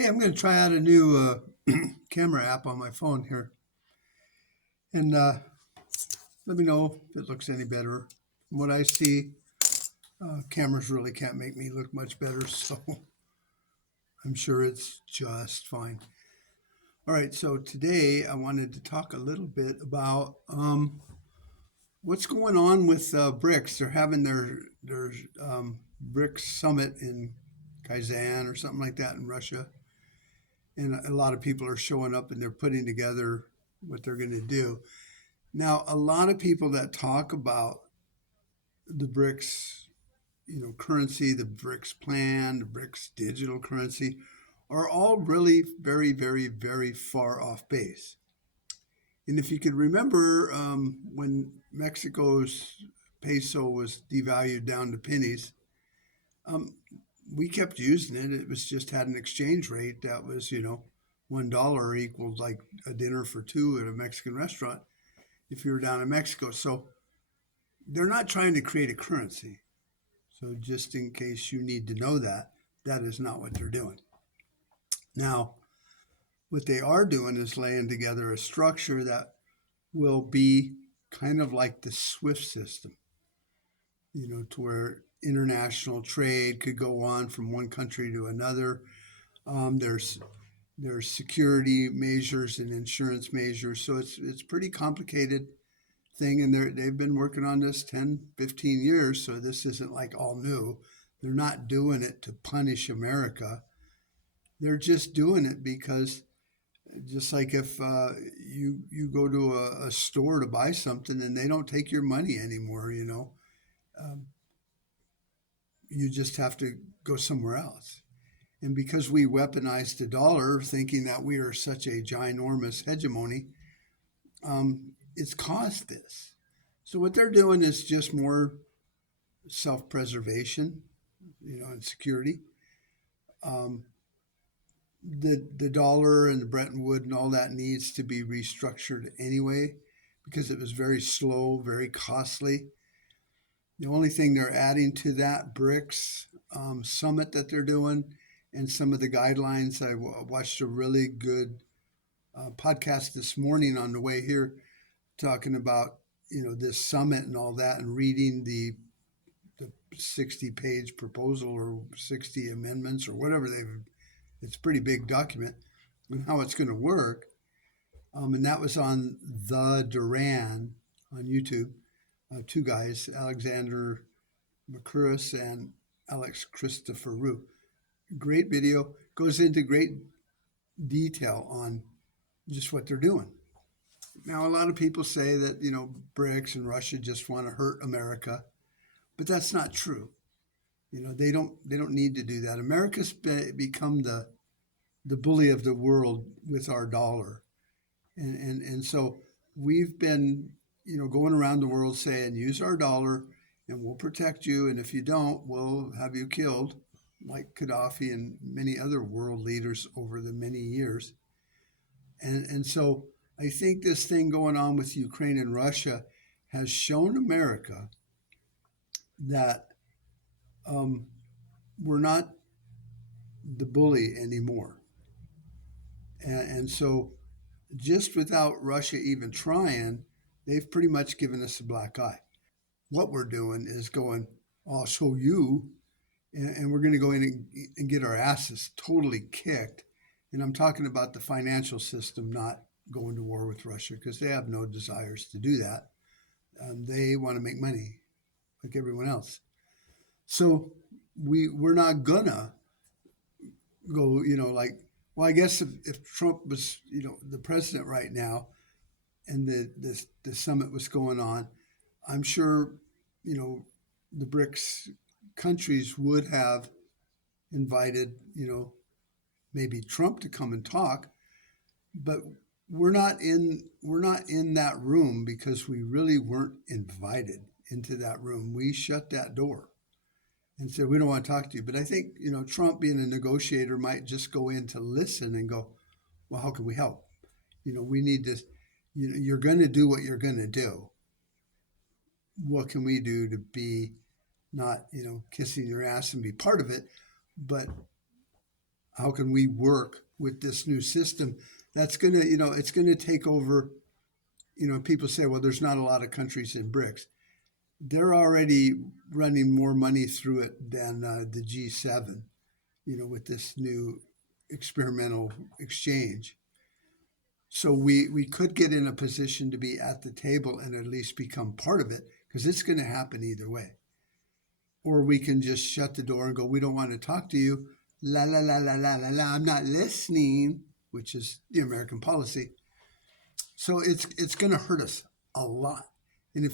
Hey, I'm going to try out a new camera app on my phone here, and let me know if it looks any better. From what I see, cameras really can't make me look much better, so I'm sure it's just fine. All right, so today I wanted to talk a little bit about what's going on with BRICS. They're having their BRICS Summit in Kazan or something like that in Russia, and a lot of people are showing up and they're putting together what they're going to do. Now, a lot of people that talk about the BRICS, currency, the BRICS plan, the BRICS digital currency, are all really very, very, very far off base. And if you could remember when Mexico's peso was devalued down to pennies, um, we kept using it. It was just had an exchange rate that was, $1 equaled like a dinner for two at a Mexican restaurant if you were down in Mexico. So they're not trying to create a currency. So just in case you need to know that, that is not what they're doing. Now, what they are doing is laying together a structure that will be kind of like the SWIFT system, to where international trade could go on from one country to another. There's security measures and insurance measures, so it's pretty complicated thing, and they've been working on this 10, 15 years, so this isn't like all new. They're not doing it to punish America. They're just doing it because, just like if you go to a store to buy something and they don't take your money anymore, um, you just have to go somewhere else. And because we weaponized the dollar, thinking that we are such a ginormous hegemony, it's caused this. So what they're doing is just more self-preservation, and security. Um, the dollar and the Bretton Woods and all that needs to be restructured anyway because it was very slow, very costly. The only thing they're adding to that BRICS summit that they're doing and some of the guidelines, I watched a really good podcast this morning on the way here talking about this summit and all that, and reading the 60-page proposal or 60 amendments or whatever it's a pretty big document and how it's going to work. And that was on the Duran on YouTube. Two guys, Alexander Makuris and Alex Christopherou. Great video, goes into great detail on just what they're doing. Now, a lot of people say that, BRICS and Russia just want to hurt America, but that's not true. They don't need to do that. America's become the bully of the world with our dollar. And so we've been, going around the world saying, use our dollar and we'll protect you. And if you don't, we'll have you killed, like Gaddafi and many other world leaders over the many years. And so I think this thing going on with Ukraine and Russia has shown America that we're not the bully anymore. And so just without Russia even trying, they've pretty much given us a black eye. What we're doing is going, I'll show you, and we're going to go in and get our asses totally kicked. And I'm talking about the financial system not going to war with Russia because they have no desires to do that. They want to make money like everyone else. So we're not gonna go, well, I guess if Trump was, the president right now and the summit was going on, I'm sure, the BRICS countries would have invited, maybe Trump to come and talk, but we're not in that room because we really weren't invited into that room. We shut that door and said, we don't want to talk to you. But I think, Trump being a negotiator might just go in to listen and go, well, how can we help? We need to, you're going to do what you're going to do. What can we do to be not, kissing your ass and be part of it, but How can we work with this new system that's going to, it's going to take over? People say, well, there's not a lot of countries in BRICS. They're already running more money through it than the G7, with this new experimental exchange. So we could get in a position to be at the table and at least become part of it, because it's going to happen either way. Or we can just shut the door and go, we don't want to talk to you. La la la la la la la. I'm not listening, which is the American policy. So it's going to hurt us a lot. And if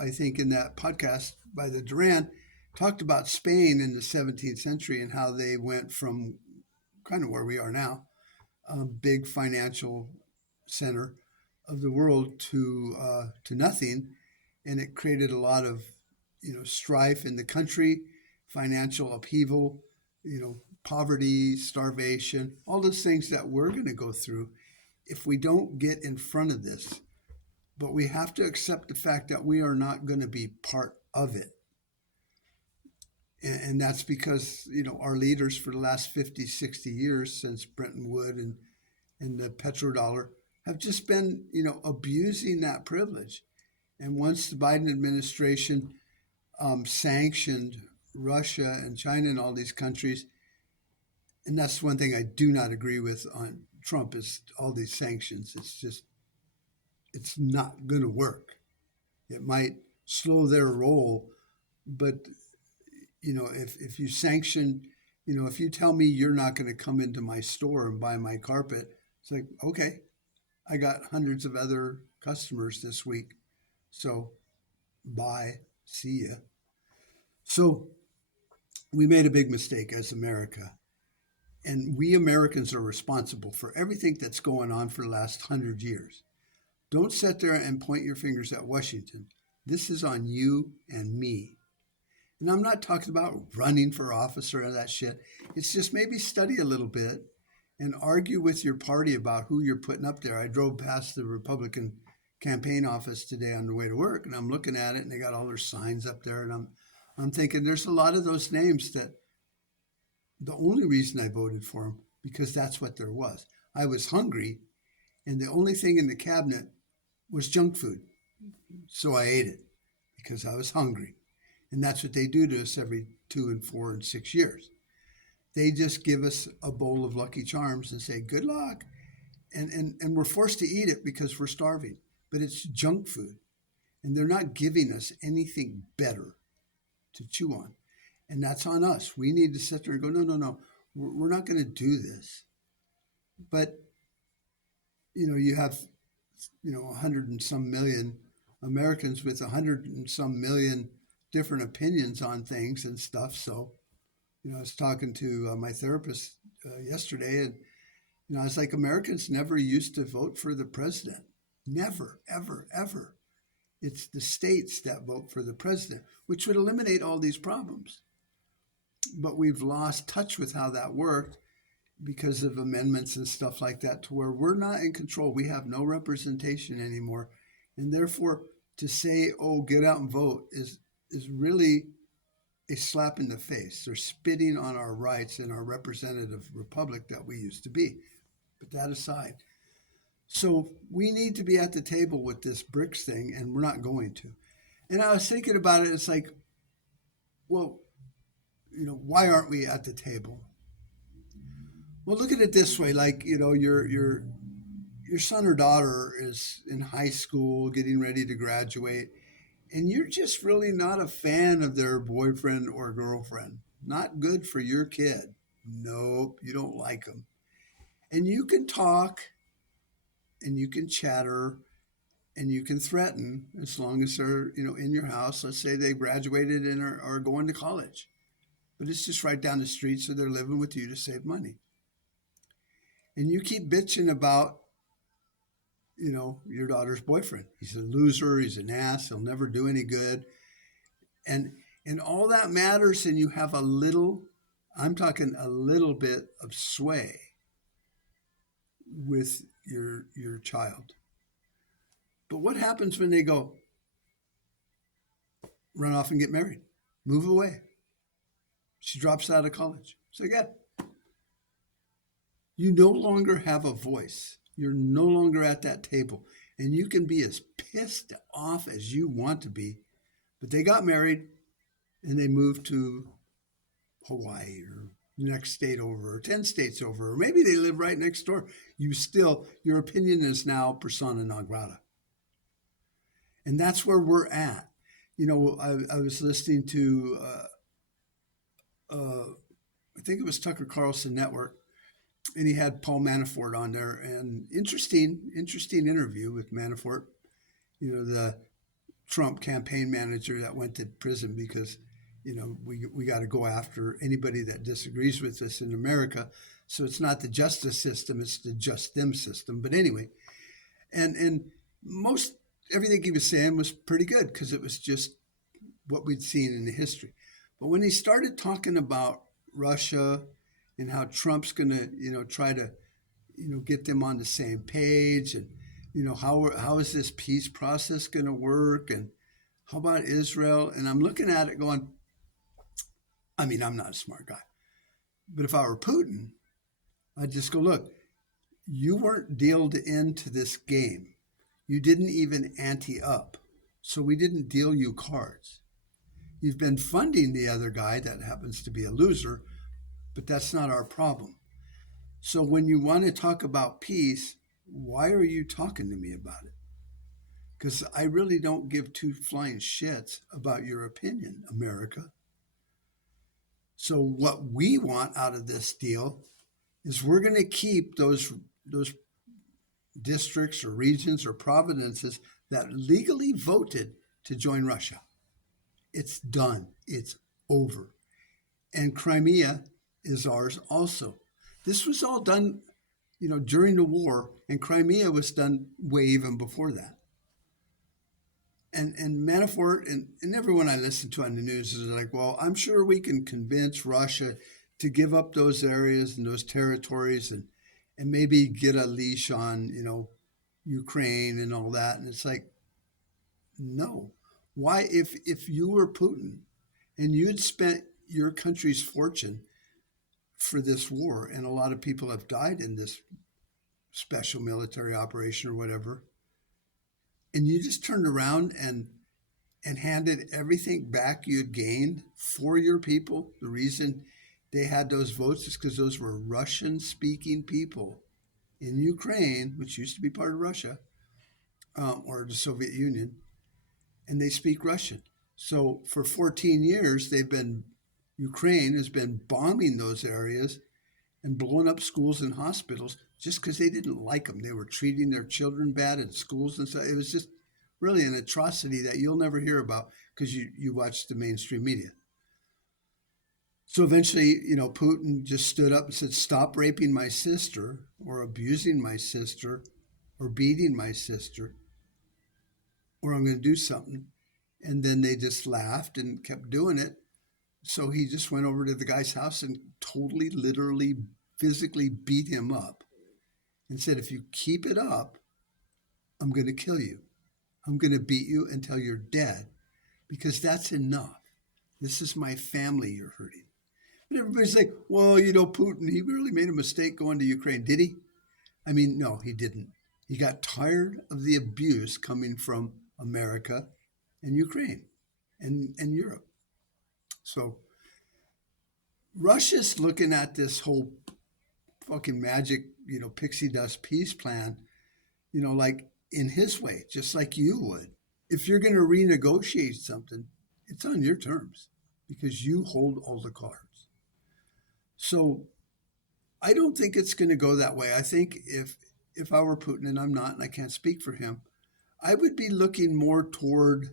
I think in that podcast by the Duran talked about Spain in the 17th century and how they went from kind of where we are now, a big financial center of the world, to nothing, and it created a lot of strife in the country, financial upheaval, poverty, starvation, all those things that we're going to go through if we don't get in front of this. But we have to accept the fact that we are not going to be part of it. And that's because, our leaders for the last 50, 60 years since Bretton Woods and the petrodollar have just been, abusing that privilege. And once the Biden administration sanctioned Russia and China and all these countries, and that's one thing I do not agree with on Trump, is all these sanctions. It's not going to work. It might slow their roll, but if you sanction, if you tell me you're not going to come into my store and buy my carpet, it's like, okay, I got hundreds of other customers this week, so bye, see ya. So we made a big mistake as America. And we Americans are responsible for everything that's going on for the last 100 years. Don't sit there and point your fingers at Washington. This is on you and me. And I'm not talking about running for office or that shit. It's just maybe study a little bit and argue with your party about who you're putting up there. I drove past the Republican campaign office today on the way to work, and I'm looking at it, and they got all their signs up there, and I'm thinking there's a lot of those names that the only reason I voted for them, because that's what there was. I was hungry, and the only thing in the cabinet was junk food. So I ate it because I was hungry. And that's what they do to us every 2 and 4 and 6 years. They just give us a bowl of Lucky Charms and say, good luck. And we're forced to eat it because we're starving. But it's junk food. And they're not giving us anything better to chew on. And that's on us. We need to sit there and go, no, we're not going to do this. But, you have, 100 and some million Americans with 100 and some million different opinions on things and stuff. So, I was talking to my therapist yesterday, and I was like, Americans never used to vote for the president. Never, ever, ever. It's the states that vote for the president, which would eliminate all these problems. But we've lost touch with how that worked because of amendments and stuff like that, to where we're not in control. We have no representation anymore. And therefore, to say, oh, get out and vote is really a slap in the face. They're spitting on our rights in our representative republic that we used to be. But that aside. So we need to be at the table with this BRICS thing, and we're not going to. And I was thinking about it. It's like, well, why aren't we at the table? Well, look at it this way. Like, your son or daughter is in high school, getting ready to graduate, and you're just really not a fan of their boyfriend or girlfriend. Not good for your kid. Nope, you don't like them. And you can talk, and you can chatter, and you can threaten, as long as they're, in your house. Let's say they graduated and are going to college. But it's just right down the street, so they're living with you to save money. And you keep bitching about, your daughter's boyfriend. He's a loser. He's an ass. He'll never do any good. And all that matters, and you have I'm talking a little bit of sway with your child. But what happens when they go run off and get married, move away? She drops out of college. So yeah, You no longer have a voice. You're no longer at that table. And you can be as pissed off as you want to be. But they got married and they moved to Hawaii or the next state over or 10 states over, or maybe they live right next door. Your opinion is now persona non grata. And that's where we're at. I was listening to, I think it was Tucker Carlson Network, and he had Paul Manafort on there, and interesting interview with Manafort, the Trump campaign manager that went to prison because, we got to go after anybody that disagrees with us in America. So it's not the justice system, it's the just them system. But anyway, and most everything he was saying was pretty good because it was just what we'd seen in the history. But when he started talking about Russia and how Trump's going to, try to, get them on the same page, and, how is this peace process going to work, and how about Israel? And I'm looking at it going, I mean, I'm not a smart guy, but if I were Putin, I'd just go, look, you weren't dealed into this game. You didn't even ante up. So we didn't deal you cards. You've been funding the other guy that happens to be a loser, but that's not our problem. So when you want to talk about peace, why are you talking to me about it? Because I really don't give two flying shits about your opinion, America. So what we want out of this deal is we're going to keep those districts or regions or provinces that legally voted to join Russia. It's done. It's over. And Crimea is ours also. This was all done, during the war, and Crimea was done way even before that. And Manafort and everyone I listen to on the news is like, well, I'm sure we can convince Russia to give up those areas and those territories and maybe get a leash on, Ukraine and all that. And it's like, no. Why, if you were Putin and you'd spent your country's fortune for this war, and a lot of people have died in this special military operation or whatever, and you just turned around and handed everything back you had gained for your people, the reason they had those votes is because those were Russian-speaking people in Ukraine, which used to be part of Russia, or the Soviet Union, and they speak Russian. So for 14 years, Ukraine has been bombing those areas and blowing up schools and hospitals just because they didn't like them. They were treating their children bad in schools and stuff. It was just really an atrocity that you'll never hear about because you watch the mainstream media. So eventually, Putin just stood up and said, stop raping my sister or abusing my sister or beating my sister, or I'm going to do something. And then they just laughed and kept doing it. So he just went over to the guy's house and totally, literally, physically beat him up and said, if you keep it up, I'm going to kill you. I'm going to beat you until you're dead because that's enough. This is my family you're hurting. But everybody's like, well, Putin, he really made a mistake going to Ukraine. Did he? I mean, no, he didn't. He got tired of the abuse coming from America and Ukraine and Europe. So Russia's looking at this whole fucking magic, pixie dust peace plan, like in his way, just like you would. If you're going to renegotiate something, it's on your terms because you hold all the cards. So I don't think it's going to go that way. I think if I were Putin, and I'm not, and I can't speak for him, I would be looking more toward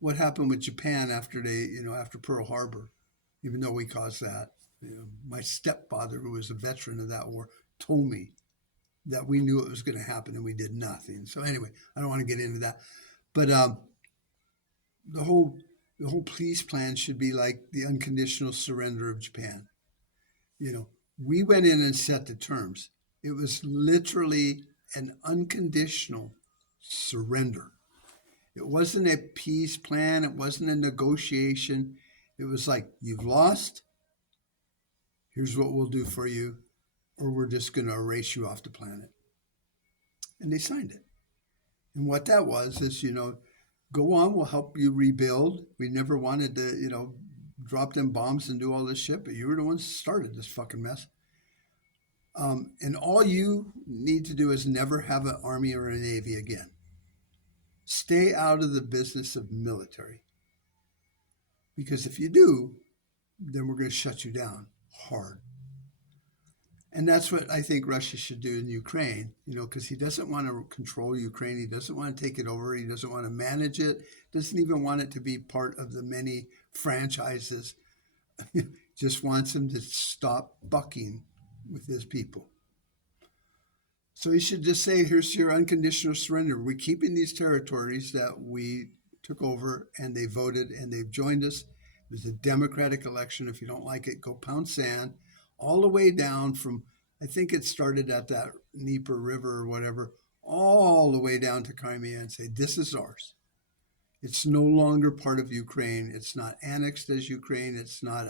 what happened with Japan after after Pearl Harbor, even though we caused that. My stepfather, who was a veteran of that war, told me that we knew it was going to happen and we did nothing. So anyway, I don't want to get into that. But the whole peace plan should be like the unconditional surrender of Japan. We went in and set the terms. It was literally an unconditional surrender. It wasn't a peace plan. It wasn't a negotiation. It was like, you've lost. Here's what we'll do for you. or we're just going to erase you off the planet. And they signed it. And what that was is, go on, we'll help you rebuild. We never wanted to, drop them bombs and do all this shit, but you were the ones that started this fucking mess. And all you need to do is never have an army or a navy again. Stay out of the business of military. Because if you do, then we're going to shut you down hard. And that's what I think Russia should do in Ukraine, because he doesn't want to control Ukraine. He doesn't want to take it over. He doesn't want to manage it. Doesn't even want it to be part of the many franchises. Just wants him to stop bucking with his people. So he should just say, here's your unconditional surrender. We're keeping these territories that we took over, and they voted, and they've joined us. It was a democratic election. If you don't like it, go pound sand. All the way down from, I think it started at that Dnieper River or whatever, all the way down to Crimea, and say, this is ours. It's no longer part of Ukraine. It's not annexed as Ukraine. It's not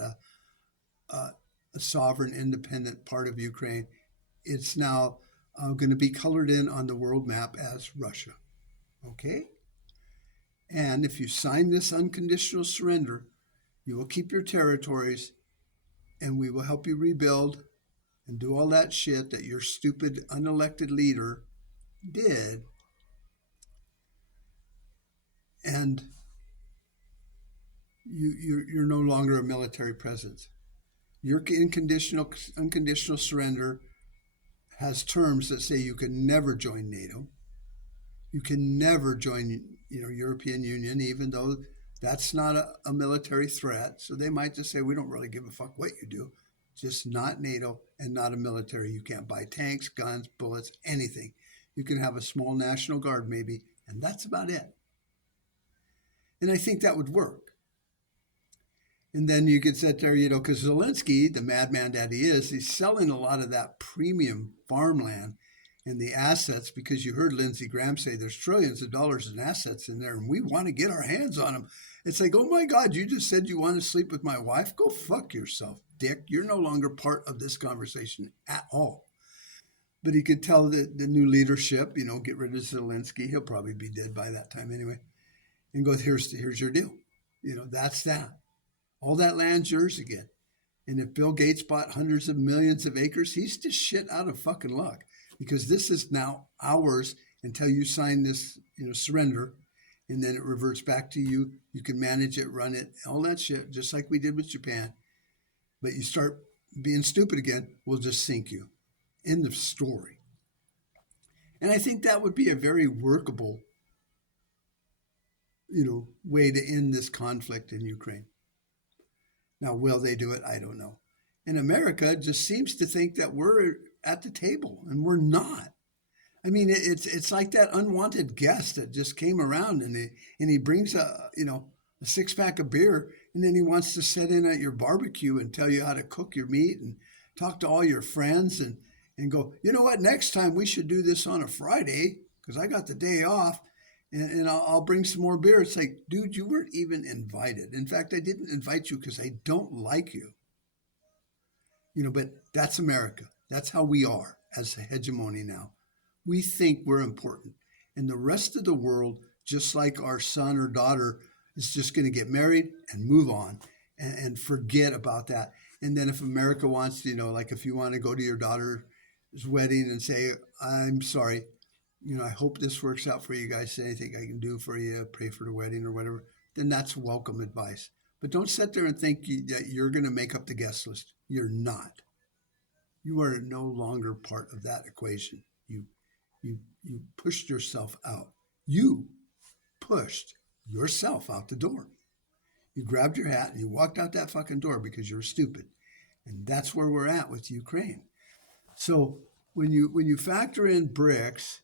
a sovereign, independent part of Ukraine. It's now going to be colored in on the world map as Russia. Okay? And if you sign this unconditional surrender, you will keep your territories, and we will help you rebuild and do all that shit that your stupid unelected leader did. And you're no longer a military presence. Your unconditional surrender has terms that say you can never join NATO. You can never join, European Union, even though that's not a military threat. So they might just say, we don't really give a fuck what you do. Just not NATO and not a military. You can't buy tanks, guns, bullets, anything. You can have a small National Guard maybe, and that's about it. And I think that would work. And then you could sit there, because Zelensky, the madman that he is, he's selling a lot of that premium farmland and the assets, because you heard Lindsey Graham say there's trillions of dollars in assets in there and we want to get our hands on them. It's like, oh my God, you just said you want to sleep with my wife? Go fuck yourself, dick. You're no longer part of this conversation at all. But he could tell the new leadership, get rid of Zelensky. He'll probably be dead by that time anyway. And go, here's your deal. That's that. All that land's yours again. And if Bill Gates bought hundreds of millions of acres, he's just shit out of fucking luck, because this is now ours until you sign this, surrender, and then it reverts back to you. You can manage it, run it, all that shit, just like we did with Japan. But you start being stupid again, we'll just sink you. End of story. And I think that would be a very workable, way to end this conflict in Ukraine. Now, will they do it? I don't know. And America just seems to think that we're at the table, and we're not. I mean, it's like that unwanted guest that just came around, and he brings a 6-pack of beer, and then he wants to sit in at your barbecue and tell you how to cook your meat and talk to all your friends and go, you know what, next time we should do this on a Friday because I got the day off. And I'll bring some more beer. It's like, dude, you weren't even invited. In fact, I didn't invite you because I don't like you. But that's America. That's how we are as a hegemony now. We think we're important. And the rest of the world, just like our son or daughter, is just going to get married and move on and forget about that. And then if America wants to, like if you want to go to your daughter's wedding and say, I'm sorry, I hope this works out for you guys. Anything I can do for you, pray for the wedding or whatever, then that's welcome advice. But don't sit there and think that you're going to make up the guest list. You're not. You are no longer part of that equation. You pushed yourself out. You pushed yourself out the door. You grabbed your hat and you walked out that fucking door because you're stupid. And that's where we're at with Ukraine. So when you factor in BRICS,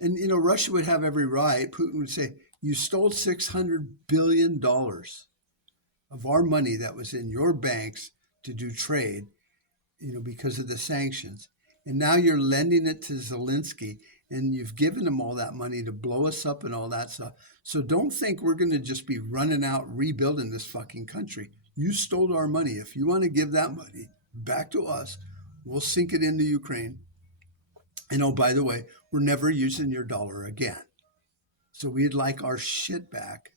and, Russia would have every right. Putin would say, you stole $600 billion of our money that was in your banks to do trade, because of the sanctions. And now you're lending it to Zelensky, and you've given him all that money to blow us up and all that stuff. So don't think we're going to just be running out rebuilding this fucking country. You stole our money. If you want to give that money back to us, We'll sink it into Ukraine. And oh, by the way, we're never using your dollar again. So we'd like our shit back.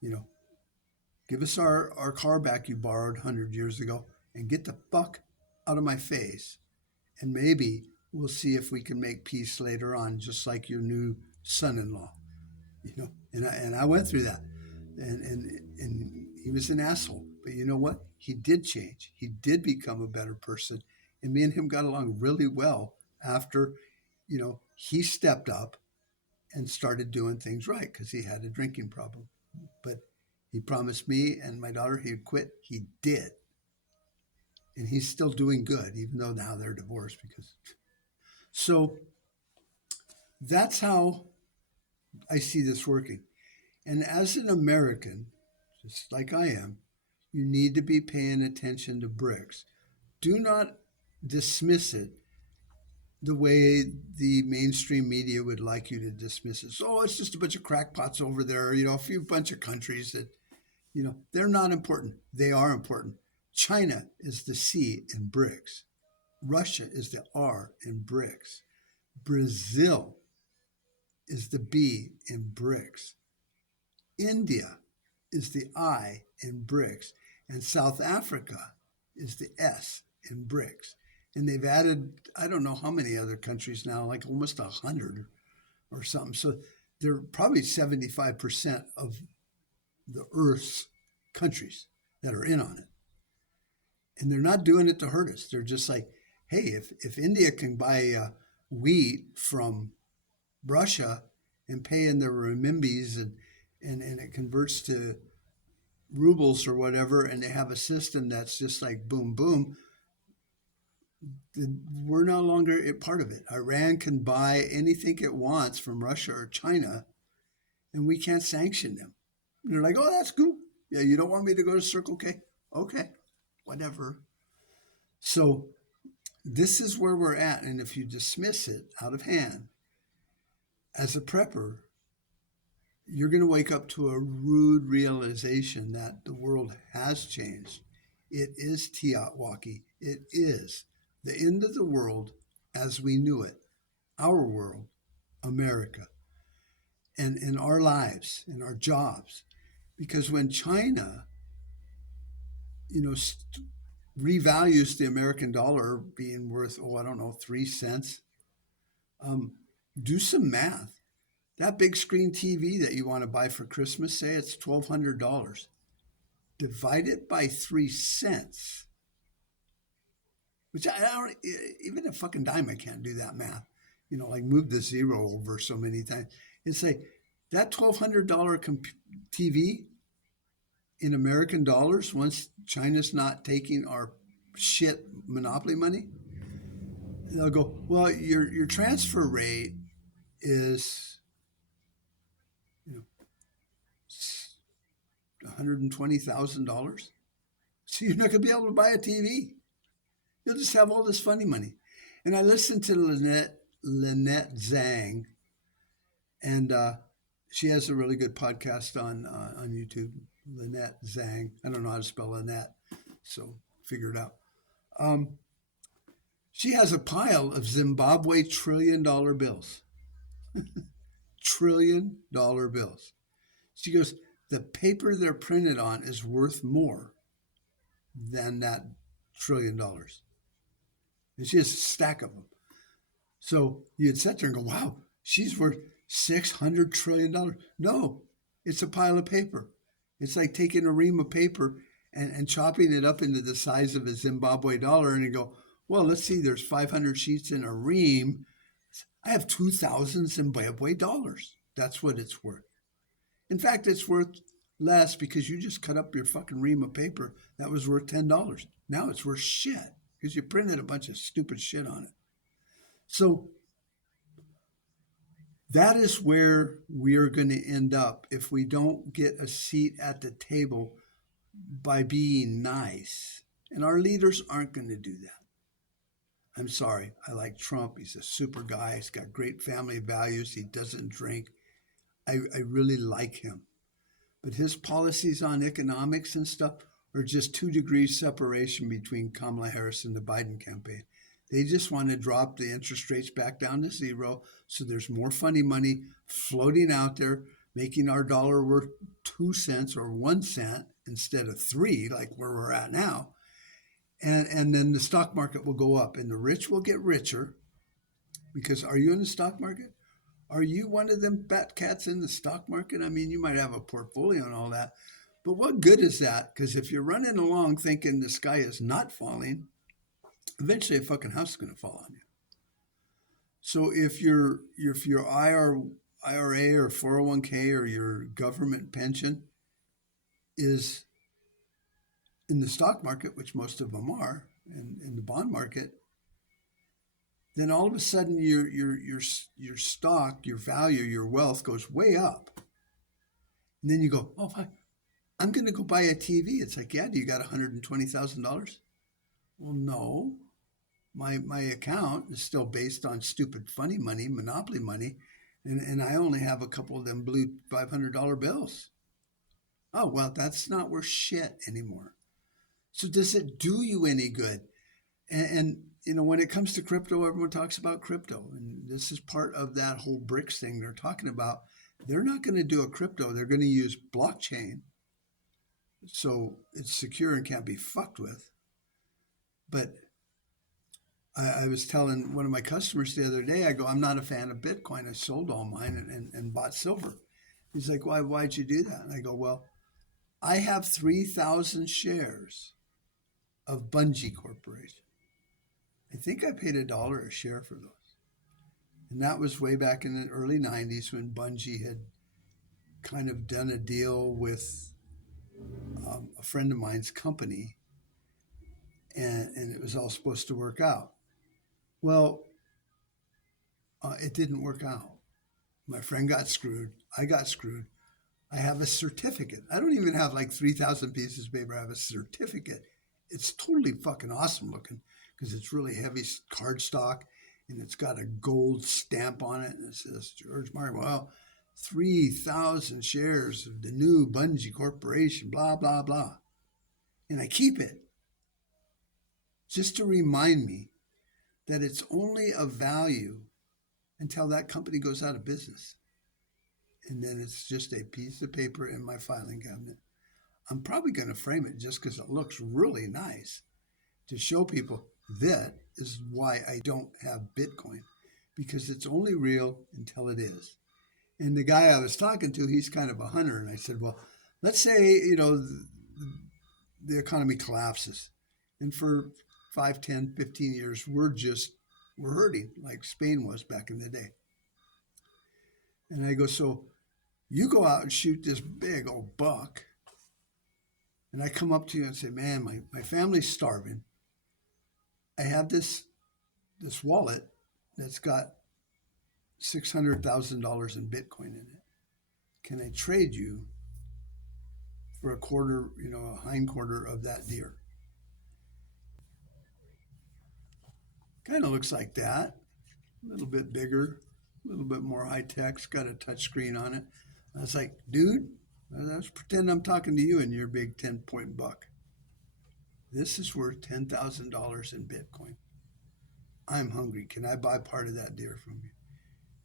You know, give us our car back you borrowed 100 years ago and get the fuck out of my face. And maybe we'll see if we can make peace later on, just like your new son-in-law. You know, and I went through that. And he was an asshole. But you know what? He did change. He did become a better person. And me and him got along really well after, he stepped up and started doing things right because he had a drinking problem. But he promised me and my daughter he'd quit. He did. And he's still doing good, even though now they're divorced because. So that's how I see this working. And as an American, just like I am, you need to be paying attention to BRICS. Do not dismiss it the way the mainstream media would like you to dismiss it. So it's just a bunch of crackpots over there, a few bunch of countries that, they're not important. They are important. China is the C in BRICS. Russia is the R in BRICS. Brazil is the B in BRICS. India is the I in BRICS. And South Africa is the S in BRICS. And they've added, I don't know how many other countries now, like almost 100 or something. So they're probably 75% of the Earth's countries that are in on it. And they're not doing it to hurt us. They're just like, hey, if India can buy wheat from Russia and pay in their renminbis and it converts to rubles or whatever, and they have a system that's just like boom, boom, we're no longer a part of it. Iran can buy anything it wants from Russia or China, and we can't sanction them. And they're like, oh, that's cool. Yeah, you don't want me to go to Circle K? Okay, whatever. So this is where we're at. And if you dismiss it out of hand, as a prepper, you're going to wake up to a rude realization that the world has changed. It is Tiatwaki. It is the end of the world as we knew it, our world, America, and in our lives, in our jobs. Because when China, revalues the American dollar being worth, 3 cents, do some math. That big screen TV that you want to buy for Christmas, say it's $1,200. Divide it by 3 cents, which I don't, even a fucking dime, I can't do that math. Like move the zero over so many times. It's like that $1,200 TV in American dollars, once China's not taking our shit monopoly money, they'll go, well, your transfer rate is $120,000. So you're not going to be able to buy a TV. You'll just have all this funny money. And I listened to Lynette Zhang, and she has a really good podcast on YouTube. Lynette Zhang. I don't know how to spell Lynette, so figure it out. She has a pile of Zimbabwe $1 trillion bills. $1 trillion bills. She goes, the paper they're printed on is worth more than that $1 trillion. And she has a stack of them. So you'd sit there and go, wow, she's worth $600 trillion. No, it's a pile of paper. It's like taking a ream of paper and chopping it up into the size of a Zimbabwe dollar, and you go, well, let's see, there's 500 sheets in a ream. I have 2,000 Zimbabwe dollars. That's what it's worth. In fact, it's worth less because you just cut up your fucking ream of paper that was worth $10. Now it's worth shit because you printed a bunch of stupid shit on it. So that is where we are going to end up if we don't get a seat at the table by being nice. And our leaders aren't going to do that. I'm sorry. I like Trump. He's a super guy. He's got great family values. He doesn't drink. I really like him. But his policies on economics and stuff are just 2 degrees separation between Kamala Harris and the Biden campaign. They just want to drop the interest rates back down to zero. So there's more funny money floating out there, making our dollar worth 2 cents or 1 cent instead of three, like where we're at now. And then the stock market will go up and the rich will get richer. Because are you in the stock market? Are you one of them fat cats in the stock market? I mean, you might have a portfolio and all that, but what good is that? Because if you're running along thinking the sky is not falling, eventually a fucking house is going to fall on you. So if your IRA or 401k or your government pension is in the stock market, which most of them are, in the bond market, then all of a sudden your stock, your value, your wealth goes way up. And then you go, oh, I'm going to go buy a TV. It's like, yeah, do you got $120,000? Well, no. My account is still based on stupid funny money, monopoly money, and I only have a couple of them blue $500 bills. Oh, well, that's not worth shit anymore. So does it do you any good? And when it comes to crypto, everyone talks about crypto, and this is part of that whole BRICS thing they're talking about. They're not going to do a crypto. They're going to use blockchain, so it's secure and can't be fucked with. But I was telling one of my customers the other day, I go, I'm not a fan of Bitcoin. I sold all mine and bought silver. He's like, why'd you do that? And I go, well, I have 3,000 shares of Bungie Corporation. I think I paid $1 a share for those. And that was way back in the early 90s when Bungie had kind of done a deal with a friend of mine's company, and it was all supposed to work out. Well, it didn't work out. My friend got screwed. I got screwed. I have a certificate. I don't even have like 3,000 pieces of paper. I have a certificate. It's totally fucking awesome looking because it's really heavy cardstock and it's got a gold stamp on it. And it says George Martin, well, 3,000 shares of the new Bungie Corporation, blah, blah, blah. And I keep it just to remind me that it's only of value until that company goes out of business. And then it's just a piece of paper in my filing cabinet. I'm probably going to frame it just because it looks really nice to show people that is why I don't have Bitcoin, because it's only real until it is. And the guy I was talking to, he's kind of a hunter. And I said, well, let's say, the economy collapses. And for 5, 10, 15 years, we're hurting like Spain was back in the day. And I go, so you go out and shoot this big old buck. And I come up to you and say, man, my family's starving. I have this wallet that's got $600,000 in Bitcoin in it. Can I trade you for a quarter, a hind quarter of that deer? Kind of looks like that. A little bit bigger, a little bit more high tech. It's got a touch screen on it. I was like, dude, let's pretend I'm talking to you and your big 10-point buck. This is worth $10,000 in Bitcoin. I'm hungry. Can I buy part of that deer from you?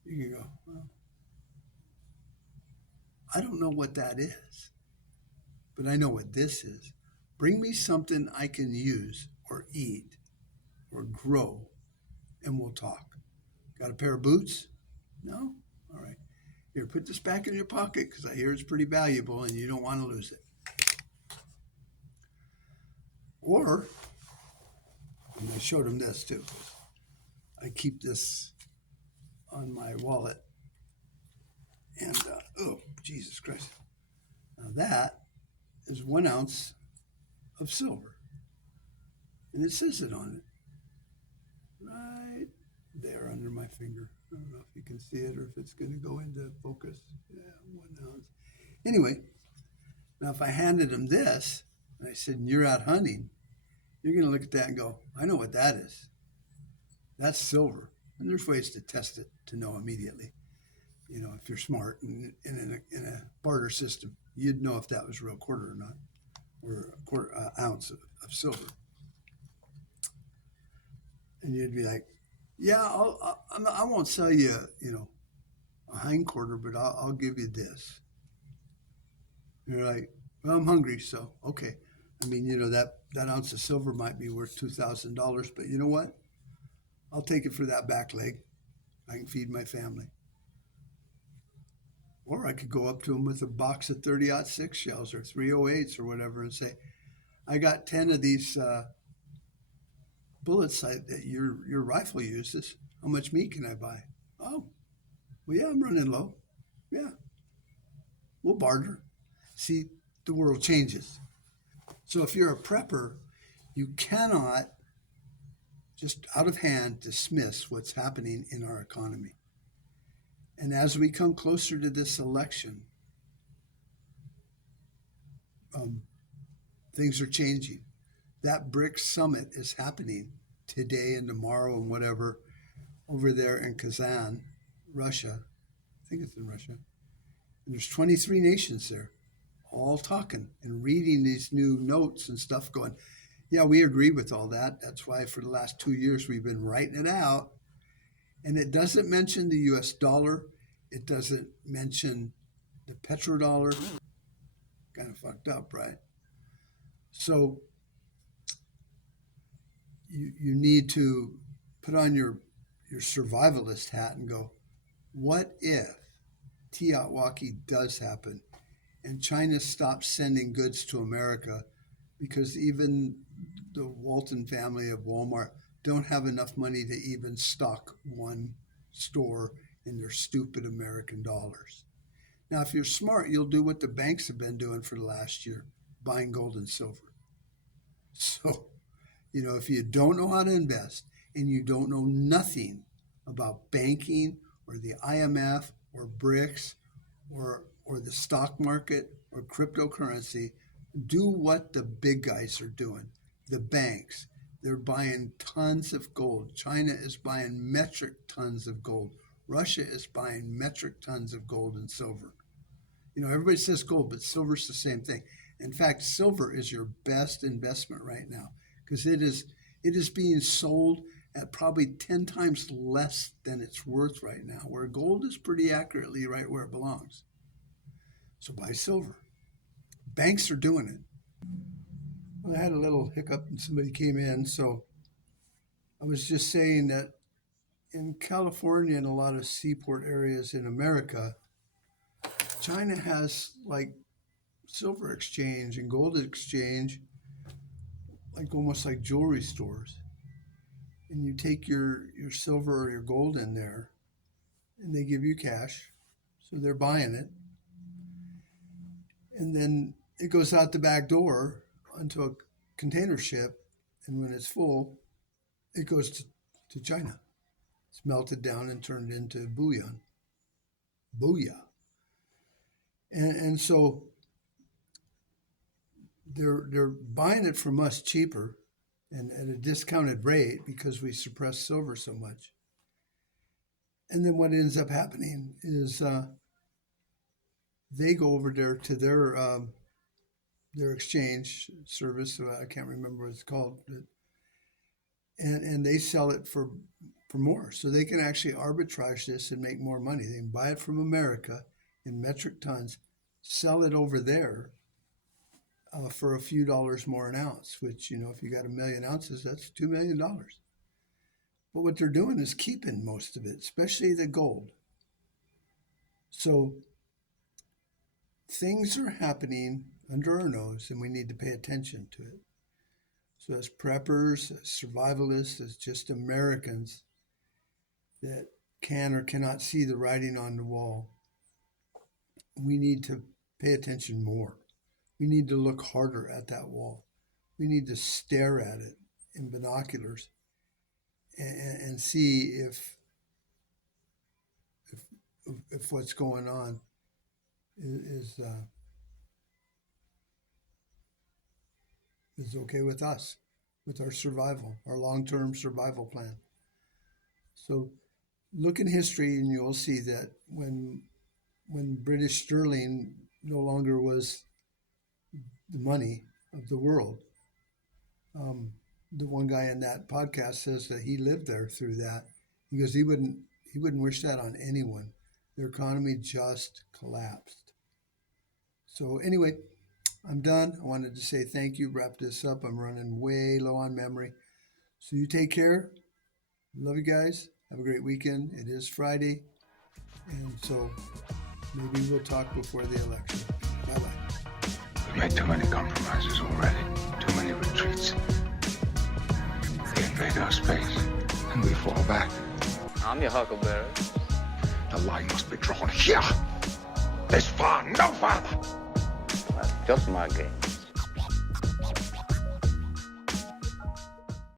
You can go, well, I don't know what that is, but I know what this is. Bring me something I can use or eat or grow, and we'll talk. Got a pair of boots? No? All right. Here, put this back in your pocket because I hear it's pretty valuable and you don't want to lose it. Or, and I showed him this too. I keep this on my wallet. And, oh, Jesus Christ. Now that is 1 ounce of silver. And it says it on it. Right there under my finger. I don't know if you can see it or if it's going to go into focus. Yeah, 1 ounce. Anyway, now if I handed him this, and I said, you're out hunting, you're going to look at that and go, I know what that is. That's silver. And there's ways to test it to know immediately. If you're smart and in a barter system, you'd know if that was real quarter or not, or a quarter ounce of silver. And you'd be like, yeah, I won't sell you, a hind quarter, but I'll give you this. And you're like, well, I'm hungry, so okay. I mean, that ounce of silver might be worth $2,000, but you know what? I'll take it for that back leg. I can feed my family. Or I could go up to them with a box of 30-06 shells or 308s or whatever and say, I got 10 of these bullets that your rifle uses. How much meat can I buy? Oh, well, yeah, I'm running low. Yeah, we'll barter. See, the world changes. So if you're a prepper, you cannot just out of hand dismiss what's happening in our economy. And as we come closer to this election, um, things are changing. That BRICS Summit is happening today and tomorrow and whatever over there in Kazan, Russia. I think it's in Russia. And there's 23 nations there, all talking and reading these new notes and stuff, going, yeah, we agree with all that. That's why for the last 2 years we've been writing it out. And it doesn't mention the US dollar. It doesn't mention the petrodollar. Kind of fucked up, right? So you need to put on your survivalist hat and go, what if Tiatwaki does happen and China stops sending goods to America because even the Walton family of Walmart don't have enough money to even stock one store in their stupid American dollars. Now, if you're smart, you'll do what the banks have been doing for the last year, buying gold and silver. So, if you don't know how to invest and you don't know nothing about banking or the IMF or BRICS or the stock market or cryptocurrency, do what the big guys are doing. The banks, they're buying tons of gold. China is buying metric tons of gold. Russia is buying metric tons of gold and silver. Everybody says gold, but silver's the same thing. In fact, silver is your best investment right now because it is being sold at probably 10 times less than it's worth right now, where gold is pretty accurately right where it belongs. So buy silver. Banks are doing it. Well, I had a little hiccup and somebody came in, so I was just saying that in California and a lot of seaport areas in America, China has like silver exchange and gold exchange, like almost like jewelry stores. And you take your silver or your gold in there and they give you cash. So they're buying it. And then it goes out the back door onto a container ship. And when it's full, it goes to China. It's melted down and turned into bullion. Booyah. And so they're buying it from us cheaper and at a discounted rate because we suppress silver so much. And then what ends up happening is they go over there to their exchange service. I can't remember what it's called, and they sell it for more. So they can actually arbitrage this and make more money. They can buy it from America in metric tons, sell it over there for a few dollars more an ounce, which, if you got 1,000,000 ounces, that's $2 million. But what they're doing is keeping most of it, especially the gold. So things are happening under our nose and we need to pay attention to it. So as preppers, as survivalists, as just Americans that can or cannot see the writing on the wall, we need to pay attention more. We need to look harder at that wall. We need to stare at it in binoculars and see if what's going on is okay with us, with our survival, our long-term survival plan. So look in history and you will see that when British sterling no longer was the money of the world, the one guy in that podcast says that he lived there through that. He goes, he wouldn't wish that on anyone. Their economy just collapsed. So anyway, I'm done. I wanted to say thank you, wrap this up. I'm running way low on memory. So you take care. Love you guys. Have a great weekend. It is Friday. And so maybe we'll talk before the election. Bye-bye. We've made too many compromises already. Too many retreats. They invade our space, and we fall back. I'm your huckleberry. The line must be drawn here. This far, no farther. That's just my game.